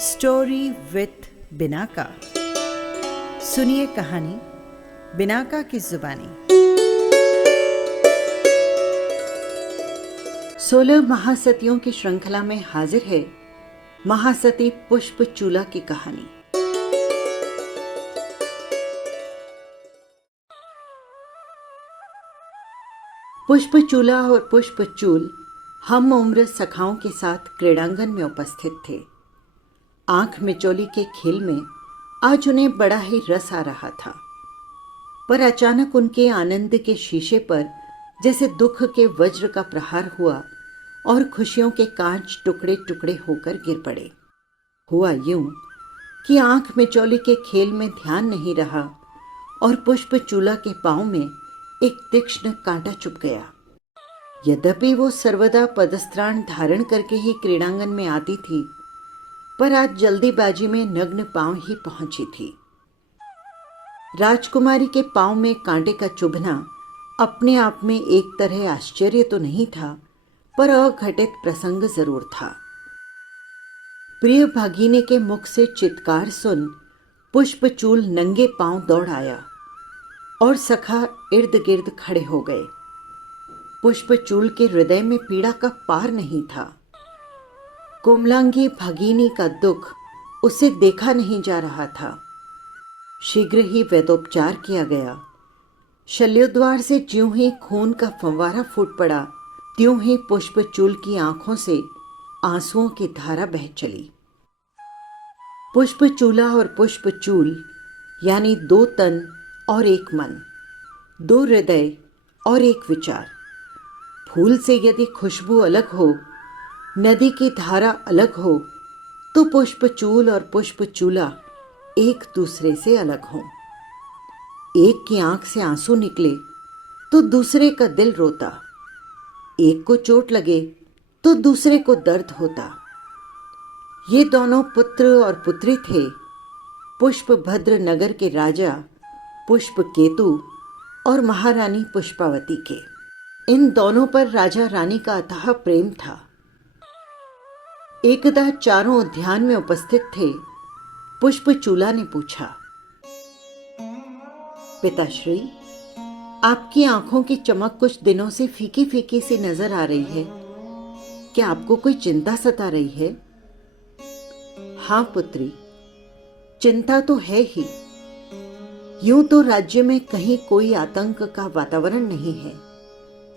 Story with Binaca. सुनिए कहानी Binaca की जुबानी। 16 महासतियों की श्रृंखला में हाजिर है महासती पुष्प चूला की कहानी। पुष्प चूला और पुष्प चूल हम उम्र सखाओं के साथ क्रीड़ांगन में उपस्थित थे। आंख मिचौली के खेल में आज उन्हें बड़ा ही रस आ रहा था, पर अचानक उनके आनंद के शीशे पर जैसे दुख के वज्र का प्रहार हुआ और खुशियों के कांच टुकड़े टुकड़े होकर गिर पड़े। हुआ यूं कि आंख मिचौली के खेल में ध्यान नहीं रहा और पुष्प चूला के पांव में एक तीक्ष्ण कांटा चुभ गया। यद्यपि वो सर्वदा पदस्त्राण धारण करके ही क्रीड़ांगन में आती थी, पर आज जल्दीबाजी में नग्न पांव ही पहुंची थी। राजकुमारी के पांव में कांटे का चुभना अपने आप में एक तरह आश्चर्य तो नहीं था, पर अघटित प्रसंग जरूर था। प्रिय भागिने के मुख से चित्कार सुन पुष्पचूल नंगे पांव दौड़ आया और सखा इर्द गिर्द खड़े हो गए। पुष्पचूल के हृदय में पीड़ा का पार नहीं था। कोमलांगी भगिनी का दुख उसे देखा नहीं जा रहा था। शीघ्र ही वैद्योपचार किया गया। शल्योद्वार से ज्यों ही खून का फंवारा फूट पड़ा, त्यों ही पुष्पचूल की आंखों से आंसुओं की धारा बह चली। पुष्पचूला और पुष्पचूल यानी दो तन और एक मन, दो हृदय और एक विचार। फूल से यदि खुशबू अलग हो, नदी की धारा अलग हो, तो पुष्पचूल और पुष्पचूला एक दूसरे से अलग हों। एक की आंख से आंसू निकले तो दूसरे का दिल रोता, एक को चोट लगे तो दूसरे को दर्द होता। ये दोनों पुत्र और पुत्री थे पुष्पभद्र नगर के राजा पुष्पकेतु और महारानी पुष्पावती के। इन दोनों पर राजा रानी का अथाह प्रेम था। एकदा चारों उद्यान में उपस्थित थे। पुष्पचूला ने पूछा, पिताश्री, आपकी आंखों की चमक कुछ दिनों से फीकी फीकी सी नजर आ रही है। क्या आपको कोई चिंता सता रही है? हाँ पुत्री, चिंता तो है ही। यूं तो राज्य में कहीं कोई आतंक का वातावरण नहीं है,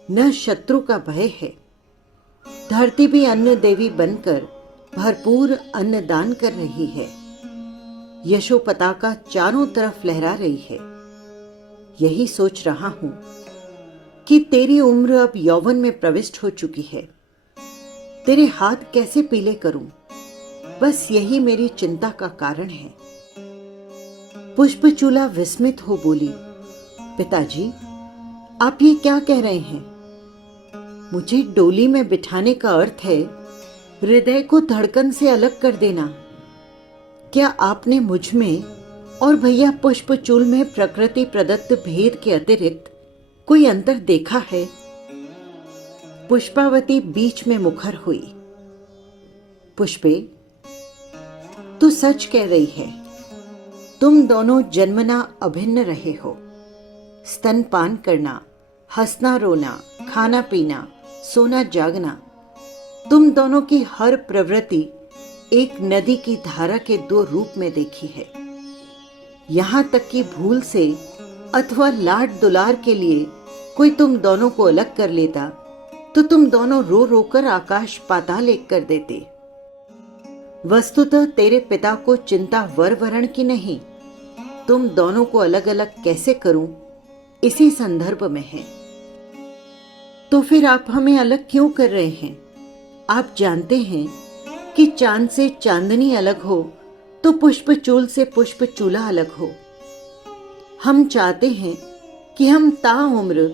न शत्रु का भय है। धरती भी अन्न देवी बनकर भरपूर अन्नदान कर रही है। यशो पताका चारों तरफ लहरा रही है। यही सोच रहा हूं कि तेरी उम्र अब यौवन में प्रविष्ट हो चुकी है। तेरे हाथ कैसे पीले करूं, बस यही मेरी चिंता का कारण है। पुष्पचूला विस्मित हो बोली, पिताजी, आप ये क्या कह रहे हैं? मुझे डोली में बिठाने का अर्थ है हृदय को धड़कन से अलग कर देना। क्या आपने मुझ में और भैया पुष्पचूल में प्रकृति प्रदत्त भेद के अतिरिक्त कोई अंतर देखा है? पुष्पावती बीच में मुखर हुई। पुष्पे, तू सच कह रही है। तुम दोनों जन्मना अभिन्न रहे हो। स्तनपान करना, हंसना रोना, खाना पीना, सोना जागना, तुम दोनों की हर प्रवृत्ति एक नदी की धारा के दो रूप में देखी है। यहां तक कि भूल से अथवा लाड दुलार के लिए कोई तुम दोनों को अलग कर लेता तो तुम दोनों रो रोकर आकाश पाताल एक कर देते। वस्तुतः तेरे पिता को चिंता वर वरण की नहीं, तुम दोनों को अलग अलग कैसे करूं, इसी संदर्भ में है। तो फिर आप हमें अलग क्यों कर रहे हैं? आप जानते हैं कि चांद से चांदनी अलग हो तो पुष्पचूल से पुष्पचूला अलग हो। हम चाहते हैं कि हम ताउम्र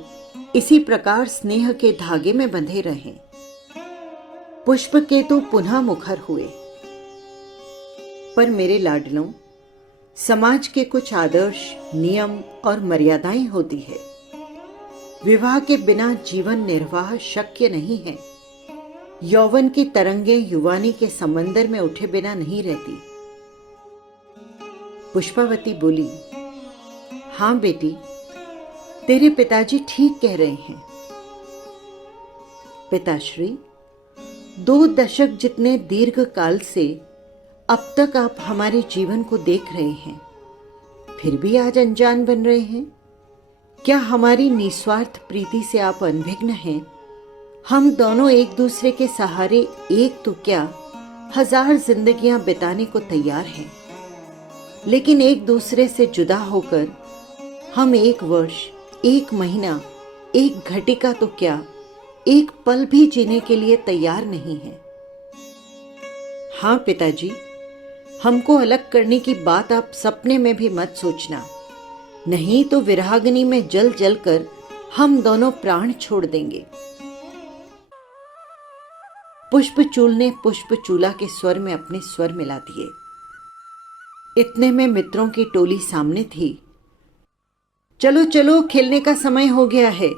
इसी प्रकार स्नेह के धागे में बंधे रहें। पुष्पकेतु पुनः मुखर हुए, पर मेरे लाडलों, समाज के कुछ आदर्श, नियम और मर्यादाएं होती है। विवाह के बिना जीवन निर्वाह शक्य नहीं है। यौवन की तरंगें युवानी के समंदर में उठे बिना नहीं रहती। पुष्पावती बोली, हाँ बेटी, तेरे पिताजी ठीक कह रहे हैं। पिताश्री, 2 दशक जितने दीर्घ काल से अब तक आप हमारे जीवन को देख रहे हैं, फिर भी आज अनजान बन रहे हैं। क्या हमारी निस्वार्थ प्रीति से आप अनभिज्ञ हैं? हम दोनों एक दूसरे के सहारे एक तो क्या 1000 जिंदगियां बिताने को तैयार हैं, लेकिन एक दूसरे से जुदा होकर हम 1 वर्ष, 1 महीना, 1 घटिका तो क्या 1 पल भी जीने के लिए तैयार नहीं हैं। हाँ पिताजी, हमको अलग करने की बात आप सपने में भी मत सोचना, नहीं तो विरहाग्नि में जल जल कर हम दोनों प्राण छोड़ देंगे। पुष्पचूल ने पुष्पचूला के स्वर में अपने स्वर मिला दिए। इतने में मित्रों की टोली सामने थी। चलो चलो, खेलने का समय हो गया है।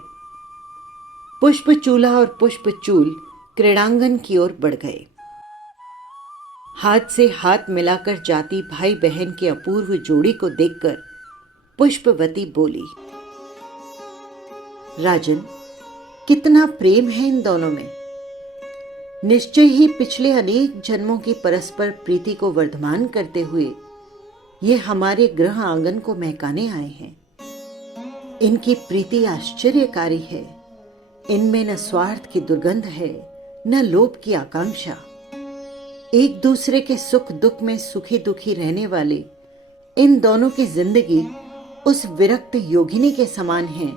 पुष्पचूला और पुष्पचूल क्रीड़ांगन की ओर बढ़ गए। हाथ से हाथ मिलाकर जाती भाई बहन की अपूर्व जोड़ी को देखकर पुष्पवती बोली, राजन, कितना प्रेम है इन दोनों में। निश्चय ही पिछले अनेक जन्मों की परस्पर प्रीति को वर्धमान करते हुए ये हमारे गृह आंगन को महकाने आए हैं। इनकी प्रीति आश्चर्यकारी है। इनमें न स्वार्थ की दुर्गंध है, न लोभ की आकांक्षा। एक दूसरे के सुख दुख में सुखी दुखी रहने वाले इन दोनों की जिंदगी उस विरक्त योगिनी के समान है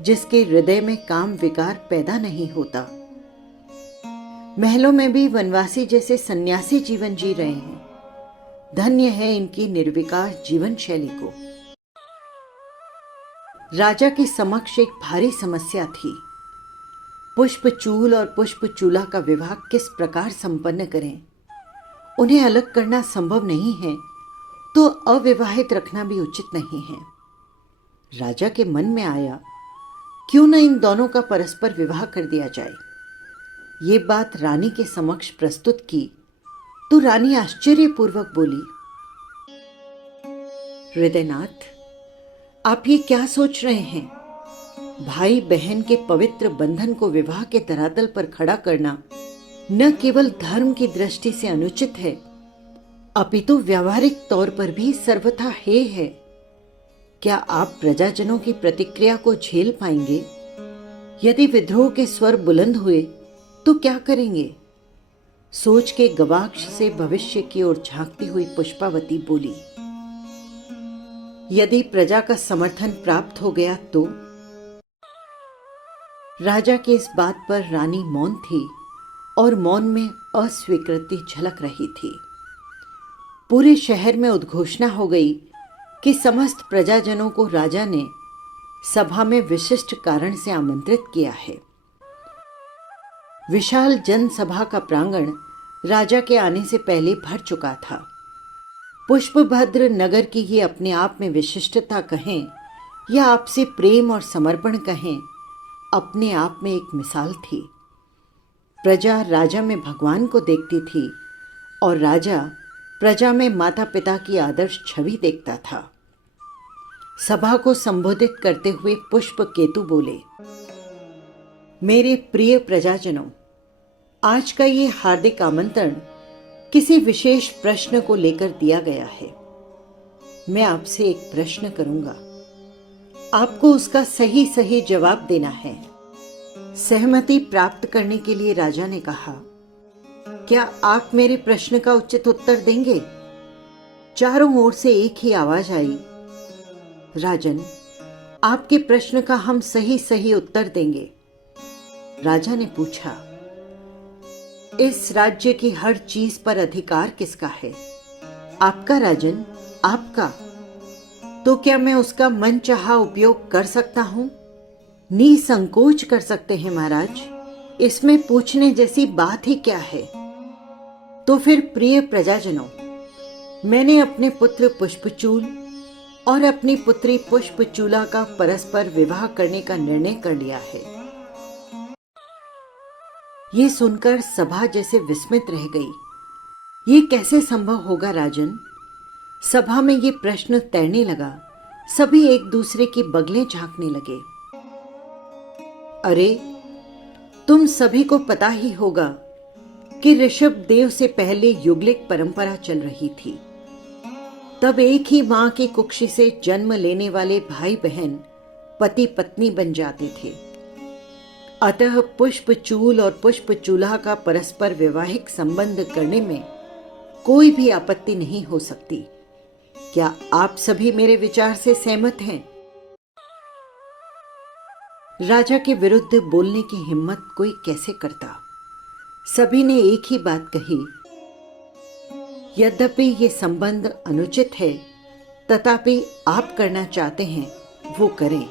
जिसके हृदय में काम विकार पैदा नहीं होता। महलों में भी वनवासी जैसे सन्यासी जीवन जी रहे हैं। धन्य है इनकी निर्विकार जीवन शैली को। राजा के समक्ष एक भारी समस्या थी। पुष्पचूल और पुष्पचूला का विवाह किस प्रकार संपन्न करें। उन्हें अलग करना संभव नहीं है तो अविवाहित रखना भी उचित नहीं है। राजा के मन में आया, क्यों न इन दोनों का परस्पर विवाह कर दिया जाए। ये बात रानी के समक्ष प्रस्तुत की तो रानी आश्चर्यपूर्वक बोली, हृदयनाथ, आप ये क्या सोच रहे हैं। भाई बहन के पवित्र बंधन को विवाह के धरातल पर खड़ा करना न केवल धर्म की दृष्टि से अनुचित है, अपितु व्यावहारिक तौर पर भी सर्वथा हेय है। क्या आप प्रजाजनों की प्रतिक्रिया को झेल पाएंगे? यदि विद्रोह के स्वर बुलंद हुए तो क्या करेंगे? सोच के गवाक्ष से भविष्य की ओर झांकती हुई पुष्पावती बोली, यदि प्रजा का समर्थन प्राप्त हो गया तो? राजा की इस बात पर रानी मौन थी और मौन में अस्वीकृति झलक रही थी। पूरे शहर में उद्घोषणा हो गई कि समस्त प्रजाजनों को राजा ने सभा में विशिष्ट कारण से आमंत्रित किया है। विशाल जनसभा का प्रांगण राजा के आने से पहले भर चुका था। पुष्पभद्र नगर की ये अपने आप में विशिष्टता कहें या आपसे प्रेम और समर्पण कहें, अपने आप में एक मिसाल थी। प्रजा राजा में भगवान को देखती थी और राजा प्रजा में माता पिता की आदर्श छवि देखता था। सभा को संबोधित करते हुए पुष्पकेतु बोले, मेरे प्रिय प्रजाजनों, आज का ये हार्दिक आमंत्रण किसी विशेष प्रश्न को लेकर दिया गया है। मैं आपसे एक प्रश्न करूंगा, आपको उसका सही सही जवाब देना है। सहमति प्राप्त करने के लिए राजा ने कहा, क्या आप मेरे प्रश्न का उचित उत्तर देंगे? चारों ओर से एक ही आवाज आई, राजन, आपके प्रश्न का हम सही सही उत्तर देंगे। राजा ने पूछा, इस राज्य की हर चीज पर अधिकार किसका है? आपका राजन, आपका। तो क्या मैं उसका मनचाहा उपयोग कर सकता हूं? निसंकोच कर सकते हैं महाराज, इसमें पूछने जैसी बात ही क्या है। तो फिर प्रिय प्रजाजनों, मैंने अपने पुत्र पुष्पचूल और अपनी पुत्री पुष्पचूला का परस्पर विवाह करने का निर्णय कर लिया है। ये सुनकर सभा जैसे विस्मित रह गई। ये कैसे संभव होगा राजन? सभा में ये प्रश्न तैरने लगा। सभी एक दूसरे की बगलें झांकने लगे। अरे, तुम सभी को पता ही होगा कि ऋषभ देव से पहले युगलिक परंपरा चल रही थी। तब एक ही मां की कुक्षी से जन्म लेने वाले भाई बहन पति पत्नी बन जाते थे। अतः पुष्पचूल और पुष्पचूल्हा का परस्पर वैवाहिक संबंध करने में कोई भी आपत्ति नहीं हो सकती। क्या आप सभी मेरे विचार से सहमत हैं? राजा के विरुद्ध बोलने की हिम्मत कोई कैसे करता? सभी ने एक ही बात कही, यद्यपि ये संबंध अनुचित है, तथापि आप करना चाहते हैं वो करें,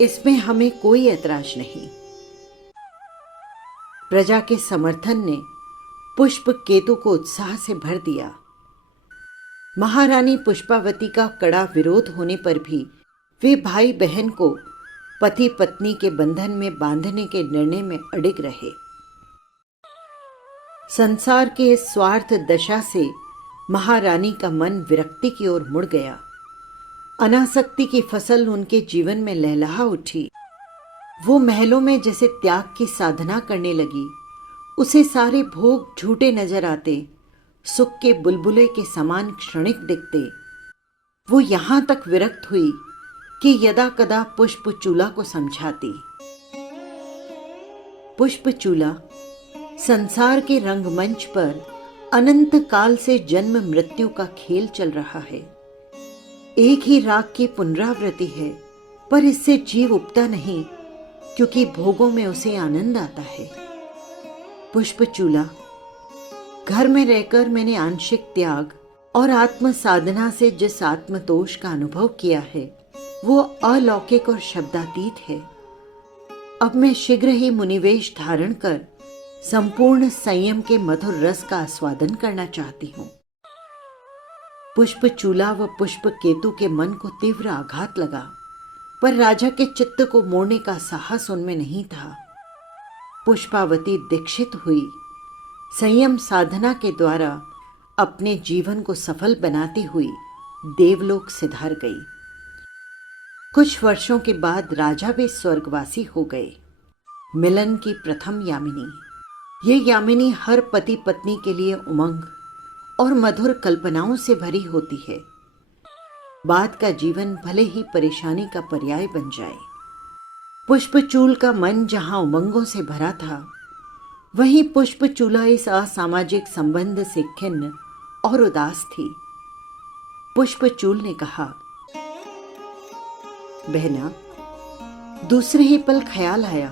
इसमें हमें कोई ऐतराज नहीं। प्रजा के समर्थन ने पुष्प केतु को उत्साह से भर दिया। महारानी पुष्पावती का कड़ा विरोध होने पर भी वे भाई बहन को पति पत्नी के बंधन में बांधने के निर्णय में अडिग रहे। संसार के इस स्वार्थ दशा से महारानी का मन विरक्ति की ओर मुड़ गया। अनासक्ति की फसल उनके जीवन में लहलहा उठी। वो महलों में जैसे त्याग की साधना करने लगी। उसे सारे भोग झूठे नजर आते, सुख के बुलबुले के समान क्षणिक दिखते। वो यहां तक विरक्त हुई कि यदा कदा पुष्पचूला को समझाती। पुष्पचूला संसार के रंगमंच पर अनंत काल से जन्म मृत्यु का खेल चल रहा है। एक ही राग की पुनरावृत्ति है, पर इससे जीव उबता नहीं, क्योंकि भोगों में उसे आनंद आता है। पुष्पचूला, घर में रहकर मैंने आंशिक त्याग और आत्म साधना से जिस आत्मतोष का अनुभव किया है वो अलौकिक और शब्दातीत है। अब मैं शीघ्र ही मुनिवेश धारण कर संपूर्ण संयम के मधुर रस का आस्वादन करना चाहती हूं। पुष्पचूला व पुष्प केतु के मन को तीव्र आघात लगा, पर राजा के चित्त को मोड़ने का साहस उनमें नहीं था। पुष्पावती दीक्षित हुई। संयम साधना के द्वारा अपने जीवन को सफल बनाती हुई देवलोक सिधार गई। कुछ वर्षों के बाद राजा भी स्वर्गवासी हो गए। मिलन की प्रथम यामिनी। ये यामिनी हर पति पत्नी के लिए उमंग और मधुर कल्पनाओं से भरी होती है। बाद का जीवन भले ही परेशानी का पर्याय बन जाए। पुष्पचूल का मन जहां उमंगों से भरा था, वहीं पुष्पचूला इस असामाजिक संबंध से खिन्न और उदास थी। पुष्पचूल ने कहा, बहना, दूसरे ही पल ख्याल आया,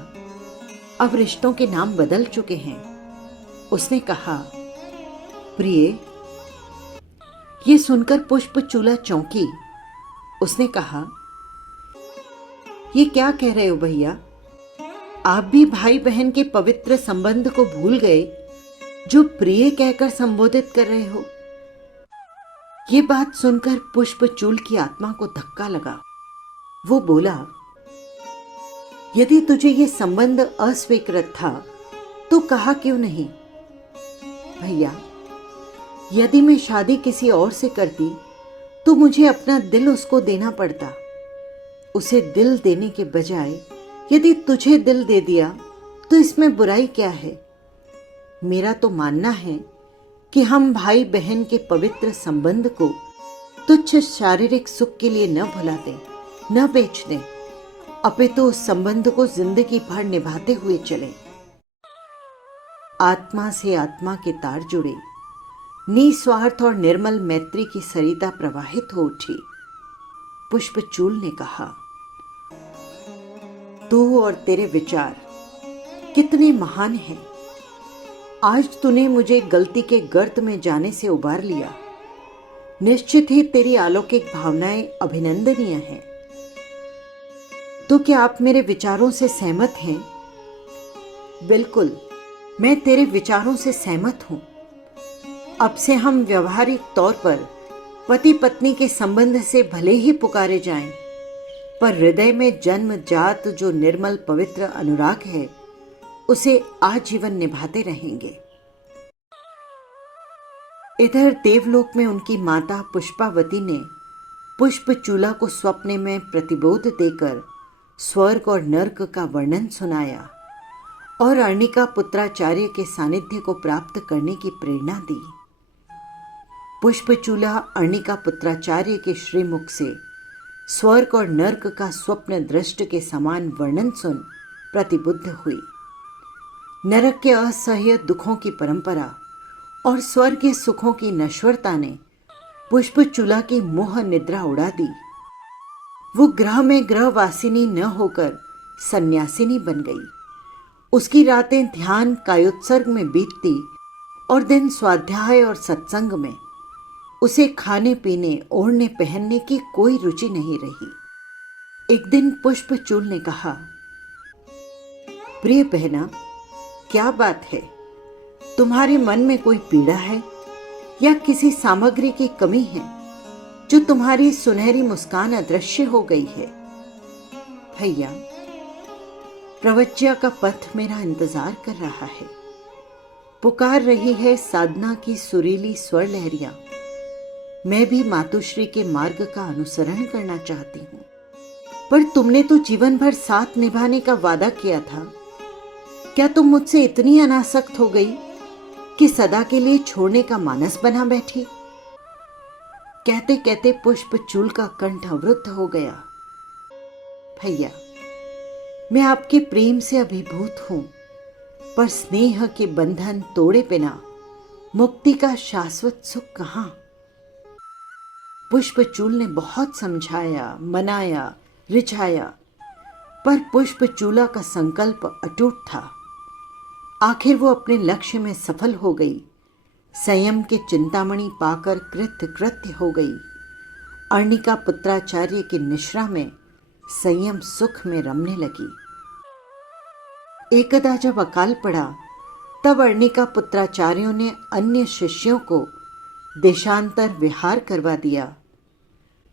अब रिश्तों के नाम बदल चुके हैं। उसने कहा, प्रिय। ये सुनकर पुष्पचूला चौंकी। उसने कहा, ये क्या कह रहे हो भैया? आप भी भाई बहन के पवित्र संबंध को भूल गए जो प्रिय कहकर संबोधित कर रहे हो। ये बात सुनकर पुष्पचूल की आत्मा को धक्का लगा। वो बोला, यदि तुझे ये संबंध अस्वीकृत था तो कहा क्यों नहीं? भैया, यदि मैं शादी किसी और से करती तो मुझे अपना दिल उसको देना पड़ता। उसे दिल देने के बजाय यदि तुझे दिल दे दिया तो इसमें बुराई क्या है? मेरा तो मानना है कि हम भाई बहन के पवित्र संबंध को तुच्छ शारीरिक सुख के लिए न भुला दें, न बेच दें, अपितु उस संबंध को जिंदगी भर निभाते हुए चले। आत्मा से आत्मा के तार जुड़े, निस्वार्थ और निर्मल मैत्री की सरिता प्रवाहित हो उठी। पुष्पचूल ने कहा, तू और तेरे विचार कितने महान हैं। आज तूने मुझे गलती के गर्त में जाने से उबार लिया। निश्चित ही तेरी अलौकिक भावनाएं अभिनंदनीय हैं। तो क्या आप मेरे विचारों से सहमत हैं? बिल्कुल, मैं तेरे विचारों से सहमत हूं। अब से हम व्यवहारिक तौर पर पति पत्नी के संबंध से भले ही पुकारे जाएं, पर हृदय में जन्म जात जो निर्मल पवित्र अनुराग है उसे आजीवन निभाते रहेंगे। इधर देवलोक में उनकी माता पुष्पावती ने पुष्पचूला को स्वप्न में प्रतिबोध देकर स्वर्ग और नर्क का वर्णन सुनाया और अर्णिका पुत्राचार्य के सानिध्य को प्राप्त करने की प्रेरणा दी। पुष्पचूला अर्णिका पुत्राचार्य के श्रीमुख से स्वर्ग और नर्क का स्वप्न दृष्ट के समान वर्णन सुन प्रतिबुद्ध हुई। नरक के असह्य दुखों की परंपरा और स्वर्ग के सुखों की नश्वरता ने पुष्पचूला की मोह निद्रा उड़ा दी। वो ग्रह में ग्रहवासिनी न होकर सन्यासिनी बन गई। उसकी रातें ध्यान कायोत्सर्ग में बीतती और दिन स्वाध्याय और सत्संग में। उसे खाने पीने ओढ़ने पहनने की कोई रुचि नहीं रही। एक दिन पुष्पचूल ने कहा, प्रिय बहना, क्या बात है? तुम्हारे मन में कोई पीड़ा है या किसी सामग्री की कमी है जो तुम्हारी सुनहरी मुस्कान अदृश्य हो गई है? भैया, प्रवज्या का पथ मेरा इंतजार कर रहा है। पुकार रही है साधना की सुरीली स्वर लहरियां। मैं भी मातुश्री के मार्ग का अनुसरण करना चाहती हूं, पर तुमने तो जीवन भर साथ निभाने का वादा किया था। क्या तुम मुझसे इतनी अनासक्त हो गई कि सदा के लिए छोड़ने का मानस बना बैठी? कहते कहते पुष्पचूल का कंठ अवरुद्ध हो गया। भैया, मैं आपके प्रेम से अभिभूत हूं, पर स्नेह के बंधन तोड़े बिना मुक्ति का शाश्वत सुख कहां? पुष्पचूल ने बहुत समझाया, मनाया, रिझाया, पर पुष्पचूला का संकल्प अटूट था। आखिर वो अपने लक्ष्य में सफल हो गई। संयम के चिंतामणि पाकर कृत्य कृत्य हो गई। अर्णिका पुत्राचार्य की निश्रा में संयम सुख में रमने लगी। एकदा जब अकाल पड़ा, तब अर्णिका पुत्राचार्यों ने अन्य शिष्यों को देशांतर विहार करवा दिया,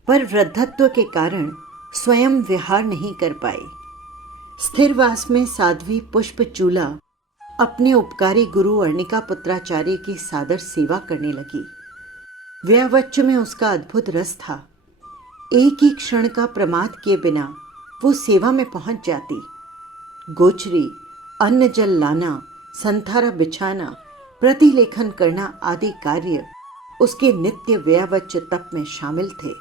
पर वृद्धत्व के कारण स्वयं विहार नहीं कर पाए। स्थिरवास में साध्वी पुष्पचूला अपने उपकारी गुरु अर्णिका पुत्राचार्य की सादर सेवा करने लगी। व्यावच्च में उसका अद्भुत रस था। एक ही क्षण का प्रमाद किए बिना वो सेवा में पहुंच जाती। गोचरी, अन्न जल लाना, संथारा बिछाना, प्रतिलेखन करना आदि कार्य उसके नित्य व्यावच्च तप में शामिल थे।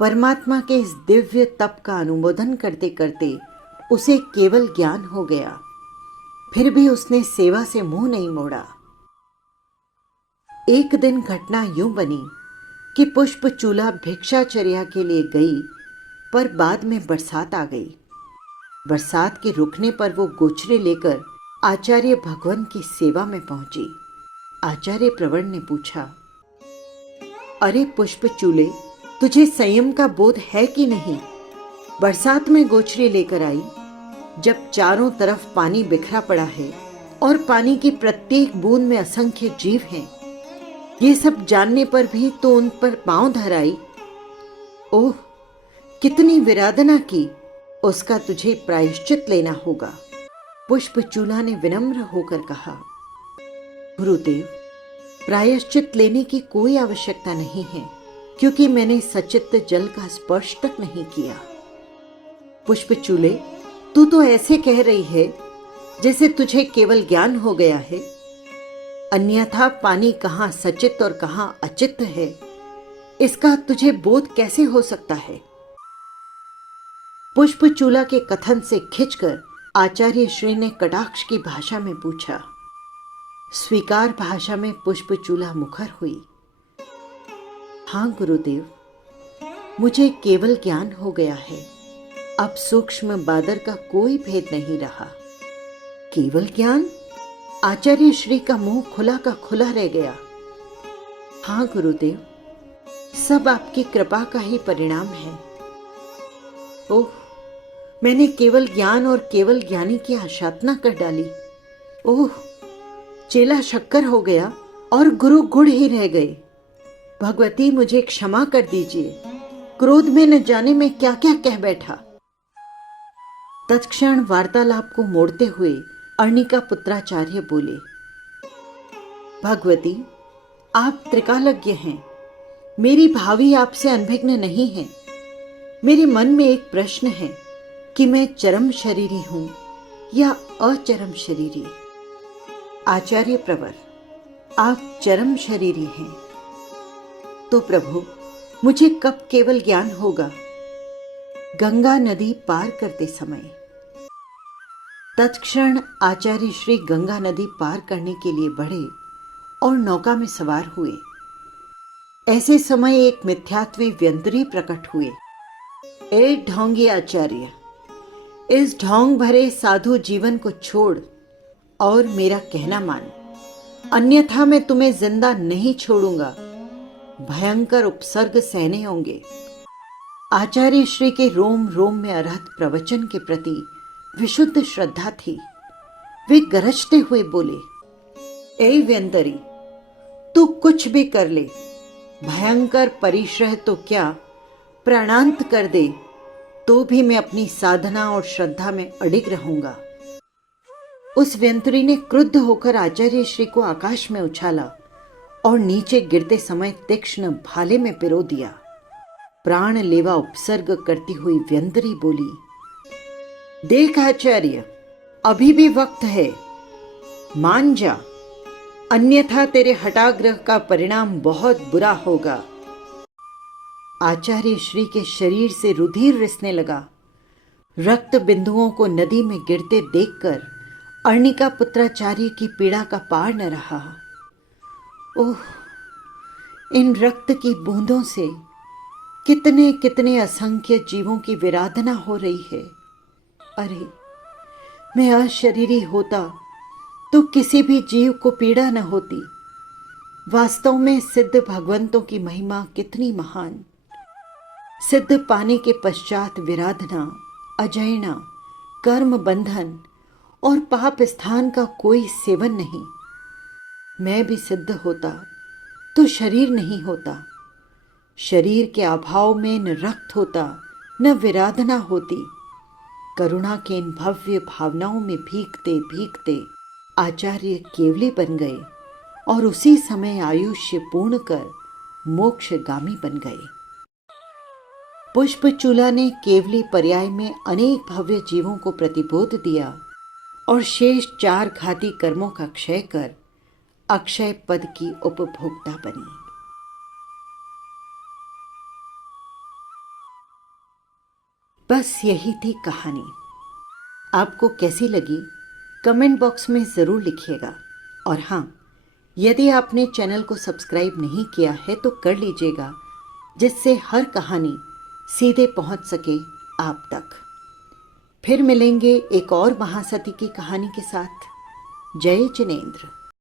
परमात्मा के इस दिव्य तप का अनुमोदन करते करते उसे केवल ज्ञान हो गया। फिर भी उसने सेवा से मुंह नहीं मोड़ा। एक दिन घटना यूं बनी कि पुष्पचूला भिक्षाचर्या के लिए गई, पर बाद में बरसात आ गई। बरसात के रुकने पर वो गोचरे लेकर आचार्य भगवान की सेवा में पहुंची। आचार्य प्रवण ने पूछा, अरे पुष्पचूले, तुझे संयम का बोध है कि नहीं? बरसात में गोचरे लेकर आई, जब चारों तरफ पानी बिखरा पड़ा है और पानी की प्रत्येक बूंद में असंख्य जीव हैं, ये सब जानने पर भी तो उन पर पांव धराई। ओह, कितनी विराधना की! उसका तुझे प्रायश्चित लेना होगा। पुष्पचूला ने विनम्र होकर कहा, गुरुदेव, प्रायश्चित लेने की कोई आवश्यकता नहीं है, क्योंकि मैंने सचित्त जल का स्पर्श तक नहीं किया। पुष्पचूले, तू तो ऐसे कह रही है जैसे तुझे केवल ज्ञान हो गया है। अन्यथा पानी कहाँ सचित और कहाँ अचित है, इसका तुझे बोध कैसे हो सकता है? पुष्पचूला के कथन से खिंचकर आचार्य श्री ने कटाक्ष की भाषा में पूछा। स्वीकार भाषा में पुष्पचूला मुखर हुई। हाँ गुरुदेव, मुझे केवल ज्ञान हो गया है। अब सूक्ष्म बादर का कोई भेद नहीं रहा। केवल ज्ञान? आचार्य श्री का मुंह खुला का खुला रह गया। हाँ गुरुदेव, सब आपकी कृपा का ही परिणाम है। ओह, मैंने केवल ज्ञान और केवल ज्ञानी की आशातना कर डाली। ओह, चेला शक्कर हो गया और गुरु गुड़ ही रह गए। भगवती, मुझे क्षमा कर दीजिए। क्रोध में न जाने में क्या क्या कह बैठा। तत्क्षण वार्तालाप को मोड़ते हुए अर्णिका पुत्राचार्य बोले, भगवती, आप त्रिकालज्ञ हैं, मेरी भावी आपसे अनभिज्ञ नहीं है। मेरे मन में एक प्रश्न है कि मैं चरम शरीरी हूं या अचरम शरीरी। आचार्य प्रवर, आप चरम शरीरी हैं, तो प्रभु मुझे कब केवल ज्ञान होगा? गंगा नदी पार करते समय। तत्क्षण आचार्य श्री गंगा नदी पार करने के लिए बढ़े और नौका में सवार हुए। ऐसे समय एक मिथ्यात्वी व्यंतरी प्रकट हुए। ए ढोंगी आचार्य, इस ढोंग भरे साधु जीवन को छोड़ और मेरा कहना मान, अन्यथा मैं तुम्हें जिंदा नहीं छोड़ूंगा। भयंकर उपसर्ग सहने होंगे। आचार्य श्री के रोम रोम में अर्हत प्रवचन के प्रति विशुद्ध श्रद्धा थी। वे गरजते हुए बोले, ए व्यंतरी, तू कुछ भी कर ले, भयंकर परिश्रह तो क्या, प्राणांत कर दे तो भी मैं अपनी साधना और श्रद्धा में अडिग रहूंगा। उस व्यंतरी ने क्रुद्ध होकर आचार्य श्री को आकाश में उछाला और नीचे गिरते समय तीक्ष्ण भाले में पिरो दिया। प्राण लेवा उपसर्ग करती हुई व्यंतरी बोली, देख आचार्य, अभी भी वक्त है, मान जा, अन्यथा तेरे हठाग्रह का परिणाम बहुत बुरा होगा। आचार्य श्री के शरीर से रुधिर रिसने लगा। रक्त बिंदुओं को नदी में गिरते देखकर अर्णिका पुत्राचार्य की पीड़ा का पार न रहा। ओह, इन रक्त की बूंदों से कितने कितने असंख्य जीवों की विराधना हो रही है। अरे, मैं अशरीरी होता तो किसी भी जीव को पीड़ा न होती। वास्तव में सिद्ध भगवंतों की महिमा कितनी महान। सिद्ध पाने के पश्चात विराधना, अजैना, कर्म बंधन और पाप स्थान का कोई सेवन नहीं। मैं भी सिद्ध होता तो शरीर नहीं होता। शरीर के अभाव में न रक्त होता, न विराधना होती। करुणा के इन भव्य भावनाओं में भीगते भीगते आचार्य केवली बन गए और उसी समय आयुष्य पूर्ण कर मोक्षगामी बन गए। पुष्पचूला ने केवली पर्याय में अनेक भव्य जीवों को प्रतिबोध दिया और शेष 4 घाती कर्मों का क्षय कर अक्षय पद की उपभोक्ता बनी। बस यही थी कहानी। आपको कैसी लगी कमेंट बॉक्स में ज़रूर लिखिएगा। और हाँ, यदि आपने चैनल को सब्सक्राइब नहीं किया है तो कर लीजिएगा, जिससे हर कहानी सीधे पहुंच सके आप तक। फिर मिलेंगे एक और महासती की कहानी के साथ। जय जिनेंद्र।